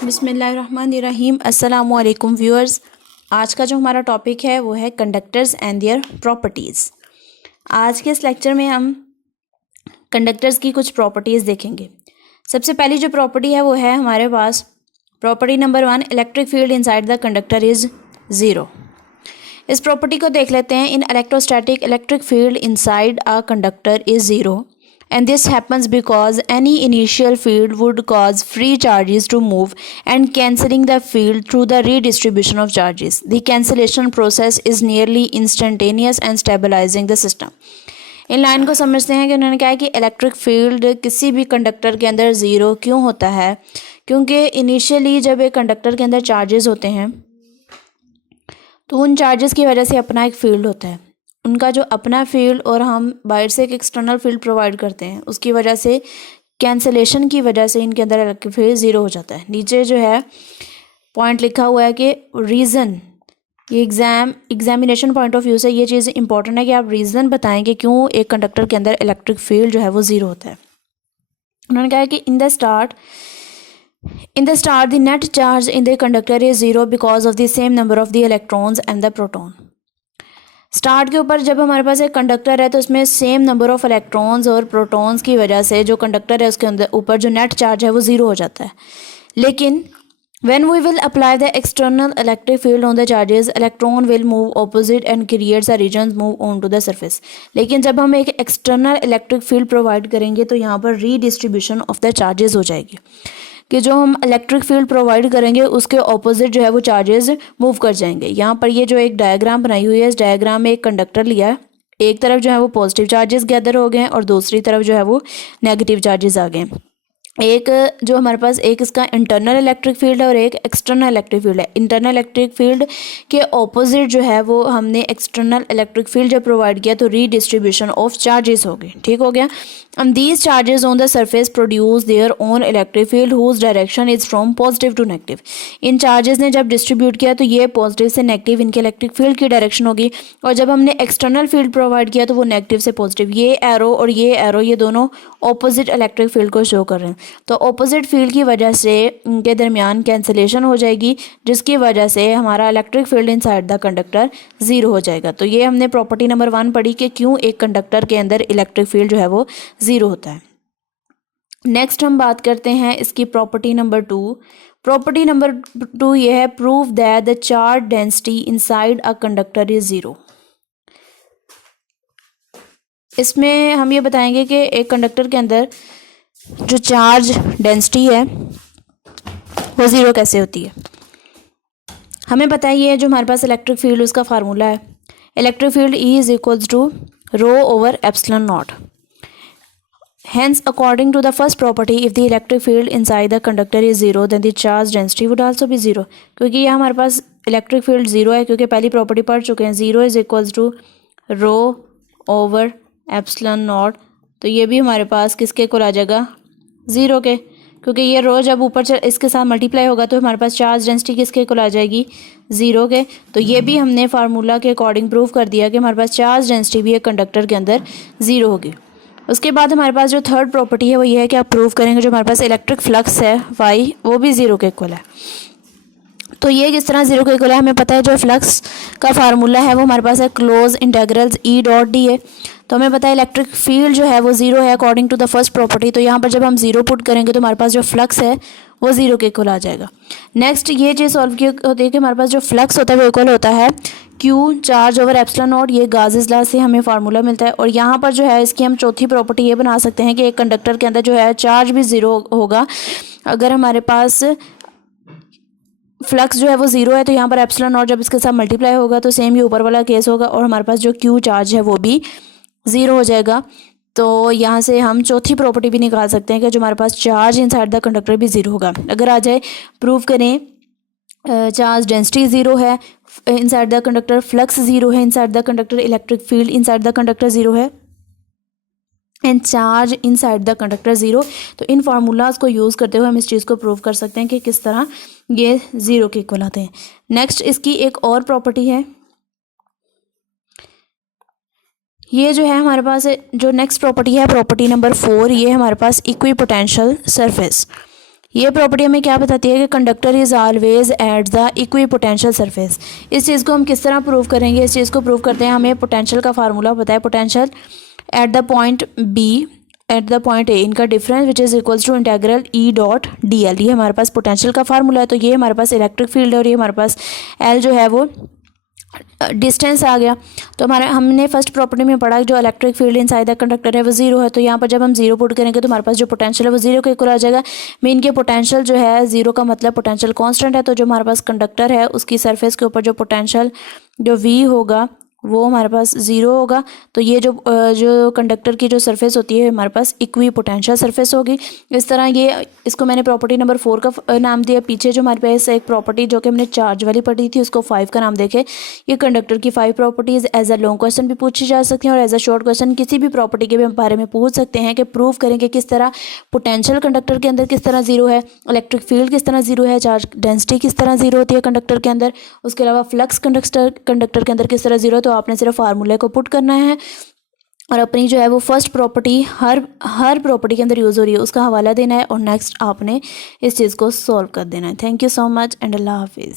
बिस्मिल्लाहिर्रहमानिर्रहीम। अस्सलामु अलैकुम व्यूअर्स। आज का जो हमारा टॉपिक है वो है कंडक्टर्स एंड देयर प्रॉपर्टीज़। आज के इस लेक्चर में हम कंडक्टर्स की कुछ प्रॉपर्टीज़ देखेंगे। सबसे पहली जो प्रॉपर्टी है वो है हमारे पास property number 1, electric field inside the conductor is zero. इस प्रॉपर्टी को देख लेते हैं। In electrostatic electric field inside a conductor is zero and this happens because any initial field would cause free charges to move and cancelling the field through the redistribution of charges. The cancellation process is nearly instantaneous and stabilizing the system. In line को समझते हैं कि उन्होंने कहा कि electric field किसी भी conductor के अंदर ज़ीरो क्यों होता है, क्योंकि इनिशियली जब एक कंडक्टर के अंदर चार्जेस होते हैं तो उन चार्जेस की वजह से अपना एक फील्ड होता है, उनका जो अपना फील्ड और हम बाहर से एक एक्सटर्नल फील्ड प्रोवाइड करते हैं, उसकी वजह से कैंसलेशन की वजह से इनके अंदर इलेक्ट्रिक फील्ड ज़ीरो हो जाता है। नीचे जो है पॉइंट लिखा हुआ है कि रीज़न, ये एग्जामिनेशन पॉइंट ऑफ व्यू से ये चीज़ इंपॉर्टेंट है कि आप रीज़न बताएं कि क्यों एक कंडक्टर के अंदर इलेक्ट्रिक फील्ड जो है वो ज़ीरो होता है। उन्होंने कहा कि in the start the net charge in the conductor is zero because of the same number of the electrons and the proton. Start के ऊपर जब हमारे पास एक कंडक्टर है तो उसमें सेम नंबर ऑफ इलेक्ट्रॉन्स और प्रोटॉन्स की वजह से जो कंडक्टर है उसके अंदर ऊपर जो नेट चार्ज है वो ज़ीरो हो जाता है। लेकिन when we will apply the external electric field on the charges, electron will move opposite and creates a region move on to the surface. लेकिन जब हम एक एक्सटर्नल इलेक्ट्रिक फील्ड प्रोवाइड करेंगे तो यहाँ पर रीडिस्ट्रीब्यूशन ऑफ द चार्जेस हो जाएगी कि जो हम इलेक्ट्रिक फील्ड प्रोवाइड करेंगे उसके ऑपोजिट जो है वो चार्जेस मूव कर जाएंगे। यहाँ पर ये जो एक डायग्राम बनाई हुई है, इस डायग्राम में एक कंडक्टर लिया है, एक तरफ जो है वो पॉजिटिव चार्जेस गैदर हो गए हैं और दूसरी तरफ जो है वो नेगेटिव चार्जेस आ गए हैं। एक जो हमारे पास एक इसका इंटरनल इलेक्ट्रिक फील्ड है और एक एक्सटर्नल इलेक्ट्रिक फील्ड है। इंटरनल इलेक्ट्रिक फील्ड के ऑपोजिट जो है वो हमने एक्सटर्नल इलेक्ट्रिक फील्ड जब प्रोवाइड किया तो रीडिस्ट्रीब्यूशन ऑफ चार्जेस हो गई। ठीक हो गया। And these charges on the surface produce their own electric field whose direction is from positive to negative. In charges ने जब डिस्ट्रीब्यूट किया तो ये पॉजिटिव से नेगेटिव इनके इलेक्ट्रिक फील्ड की डायरेक्शन होगी, और जब हमने एक्सटर्नल फील्ड प्रोवाइड किया तो वो नेगेटिव से पॉजिटिव, ये एरो और ये एरो ये दोनों ऑपोजिट इलेक्ट्रिक फील्ड को शो कर रहे हैं। तो ऑपोजिट फील्ड की वजह से इनके दरमियान कैंसिलेशन हो जाएगी, जिसकी वजह से हमारा electric field inside the conductor zero हो जाएगा। तो ये हमने प्रॉपर्टी नंबर 1 पढ़ी कि क्यों एक कंडक्टर के अंदर इलेक्ट्रिक फील्ड जो है वो ज़ीरो होता है। नेक्स्ट हम बात करते हैं इसकी प्रॉपर्टी नंबर 2। प्रॉपर्टी नंबर 2 ये है, prove that the charge density inside a conductor is zero. इसमें हम ये बताएंगे कि एक कंडक्टर के अंदर जो चार्ज डेंसिटी है वो ज़ीरो कैसे होती है। हमें पता है ये जो हमारे पास इलेक्ट्रिक फील्ड उसका फार्मूला है, electric field E is equals to rho over epsilon naught. Hence, according to the first property, if the electric field inside the conductor is zero, then the charge density would also be zero. क्योंकि ये हमारे पास electric field zero है, क्योंकि पहली property पढ़ चुके हैं, zero is equals to rho over epsilon naught. तो ये भी हमारे पास किसके इक्वल आ जाएगा, ज़ीरो के, क्योंकि ये रो जब ऊपर इसके साथ मल्टीप्लाई होगा तो हमारे पास चार्ज डेंसिटी किसके इक्वल आ जाएगी, ज़ीरो के। तो ये भी हमने फार्मूला के अकॉर्डिंग प्रूव कर दिया कि हमारे पास चार्ज डेंसिटी भी एक कंडक्टर के अंदर ज़ीरो होगी। उसके बाद हमारे पास जो थर्ड प्रॉपर्टी है वो ये है कि आप प्रूव करेंगे जो हमारे पास इलेक्ट्रिक फ्लक्स है वाई वो भी ज़ीरो के इक्वल है। तो ये किस तरह ज़ीरो के इक्वल है, हमें पता है जो फ्लक्स का फार्मूला है वो हमारे पास है close integrals E dot D है। तो हमें पता है इलेक्ट्रिक फील्ड जो है वो ज़ीरो है according to the first property. तो यहाँ पर जब हम ज़ीरो पुट करेंगे तो हमारे पास जो फ्लक्स है वो ज़ीरो के इक्वल आ जाएगा। नेक्स्ट ये चीज़ सॉल्व की होती है कि हमारे पास जो फ्लक्स होता है वो इक्वल होता है Q charge over epsilon not, ये गाउस लॉ से हमें फार्मूला मिलता है। और यहाँ पर जो है इसकी हम चौथी प्रॉपर्टी ये बना सकते हैं कि एक कंडक्टर के अंदर जो है चार्ज भी ज़ीरो होगा अगर हमारे पास फ्लक्स जो है वो ज़ीरो है। तो यहाँ पर एप्सिलॉन नॉट जब इसके साथ मल्टीप्लाई होगा तो सेम ये ऊपर वाला केस होगा और हमारे पास जो क्यू चार्ज है वो भी ज़ीरो हो जाएगा। तो यहाँ से हम चौथी प्रॉपर्टी भी निकाल सकते हैं कि जो हमारे पास चार्ज इनसाइड द कंडक्टर भी ज़ीरो होगा। अगर आ जाए प्रूव करें चार्ज डेंसिटी ज़ीरो है inside the conductor, flux zero है inside the conductor, electric field inside the conductor zero है and charge inside the conductor zero. तो इन फार्मूलाज को यूज़ करते हुए हम इस चीज़ को प्रूव कर सकते हैं कि किस तरह ये ज़ीरो के इक्वल आते हैं। नेक्स्ट इसकी एक और प्रॉपर्टी है ये जो है हमारे पास जो नेक्स्ट प्रॉपर्टी है, प्रॉपर्टी नंबर 4, ये हमारे पास इक्वी पोटेंशियल सरफेस। ये प्रॉपर्टी हमें क्या बताती है कि conductor is always at the equi potential surface. इस चीज़ को हम किस तरह प्रूव करेंगे? इस चीज़ को प्रूव करते हैं, हमें पोटेंशियल का फार्मूला पता है। Potential at the point B at the point A, इनका difference which is equals to integral E dot D L. ये हमारे पास पोटेंशियल का फार्मूला है। तो ये हमारे पास इलेक्ट्रिक फील्ड है और ये हमारे पास एल जो है वो डिस्टेंस आ गया। तो हमने फर्स्ट प्रॉपर्टी में पढ़ा जो electric field inside the conductor है वो जीरो है। तो यहाँ पर जब हम जीरो पुट करेंगे तो हमारे पास जो पोटेंशियल है वो जीरो के इक्वल आ जाएगा। मीन के पोटेंशियल जो है जीरो का मतलब पोटेंशियल कांस्टेंट है। तो जो हमारे पास कंडक्टर है उसकी सरफेस के ऊपर जो पोटेंशियल जो वी होगा वो हमारे पास ज़ीरो होगा। तो ये जो कंडक्टर की जो सरफेस होती है हमारे पास इक्वी पोटेंशियल सरफेस होगी। इस तरह ये इसको मैंने प्रॉपर्टी नंबर 4 का नाम दिया। पीछे जो हमारे पास एक प्रॉपर्टी जो कि हमने चार्ज वाली पढ़ी थी उसको 5 का नाम देखे। ये कंडक्टर की 5 properties as a long question भी पूछी जा सकती हैं और एज अ शॉर्ट क्वेश्चन किसी भी प्रॉपर्टी के बारे में पूछ सकते हैं कि प्रूव करेंगे किस तरह पोटेंशियल कंडक्टर के अंदर किस तरह जीरो है, इलेक्ट्रिक फील्ड किस तरह जीरो है, चार्ज डेंसिटी किस तरह जीरो होती है कंडक्टर के अंदर, उसके अलावा फ्लक्स कंडक्टर के अंदर किस तरह जीरो है। तो आपने सिर्फ फार्मूले को पुट करना है और अपनी जो है वो फर्स्ट प्रॉपर्टी हर प्रॉपर्टी के अंदर यूज़ हो रही है उसका हवाला देना है और नेक्स्ट आपने इस चीज़ को सॉल्व कर देना है। Thank you so much and अल्लाह हाफिज़।